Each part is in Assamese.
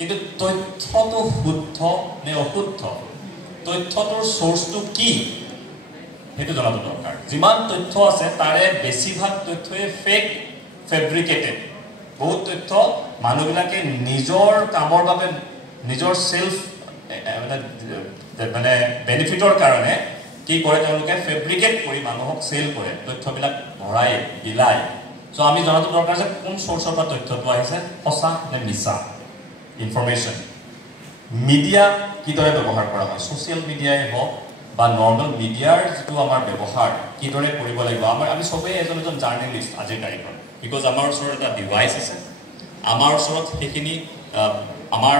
কিন্তু তথ্যটো শুদ্ধ নে অশুদ্ধ তথ্যটোৰ সোৰ্সটো কি সেইটো জনাটো দৰকাৰ যিমান তথ্য আছে তাৰে বেছিভাগ তথ্যই ফেক ফেব্ৰিকেটেড বহুত তথ্য মানুহবিলাকে নিজৰ কামৰ বাবে নিজৰ সেলফ মানে বেনিফিটৰ কাৰণে কি কৰে তেওঁলোকে ফেব্ৰিকেট কৰি মানুহক সেল কৰে তথ্যবিলাক ভৰাই দিলাই সো আমি জনাটো দৰকাৰ যে কোন সোৰ্সৰ পৰা তথ্যটো আহিছে সঁচা নে মিছা ইনফৰমেশন মিডিয়া কিদৰে ব্যৱহাৰ কৰা হয় সোশ্যাল মিডিয়াই হওক বা নৰ্মেল মিডিয়াৰ যেটো আমাৰ ব্যৱহাৰ কিদৰে কৰিব লাগিব আমি সবে এজন জাৰ্নালিষ্ট আজিৰ তাৰিখত বিকজ আমাৰ ওচৰত এটা ডিভাইস আছে আমাৰ ওচৰত সেইখিনি আমাৰ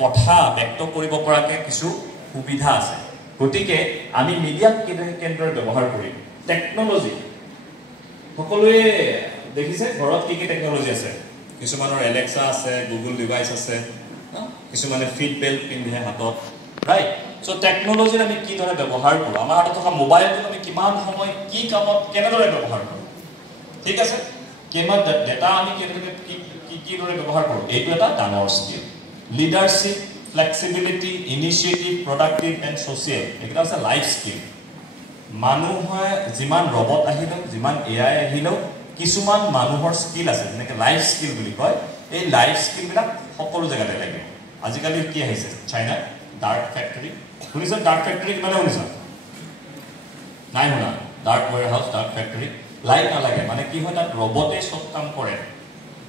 কথা ব্যক্ত কৰিব পৰাকে কিছু সুবিধা আছে গতিকে আমি মিডিয়াক কেন্দ্ৰৰ ব্যৱহাৰ কৰিম টেকনলজি সকলোৱে দেখিছে ঘৰত কি টেকনলজি আছে কিছুমানৰ এলেক্সা আছে গুগল ডিভাইস আছে কিছুমানে ফিটবেল পিন্ধে হাতত ৰাইট সো টেকনলজিৰ আমি কি ধৰণে ব্যৱহাৰ কৰো আমাৰ হাতত থকা মোবাইলটো আমি কিমান সময় কি কামত কেনেদৰে ব্যৱহাৰ কৰো ঠিক আছে কিমান ডেটা আমি কি ধৰণে ব্যৱহাৰ কৰো এইটো এটা ডাঙৰ skill leadership flexibility initiative productive and social এটা আছে লাইফ স্কিল মানুহে যিমান ৰবট আহিলেও যিমান এআই আহিলেও কিছুমান মানুহৰ স্কিল আছে যেনেকৈ লাইফ স্কিল বুলি কয় এই লাইফ স্কিলবিলাক সকলো জেগাতে লাগে আজিকালি কি আহিছে চাইনা ডাৰ্ক ফ্যাক্টৰী শুনিছে ডাৰ্ক ফ্যাক্টৰী মানে শুনিছে নাই শুনা ডাৰ্ক ওয়্যাৰহাউস ডাৰ্ক ফ্যাক্টৰী লাইট নালাগে মানে কি হয় তাত ৰবটে সব কাম কৰে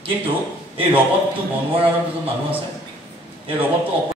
কিন্তু এই ৰবটটো বনোৱাৰ আৰু দুজন মানুহ আছে এই ৰবটটো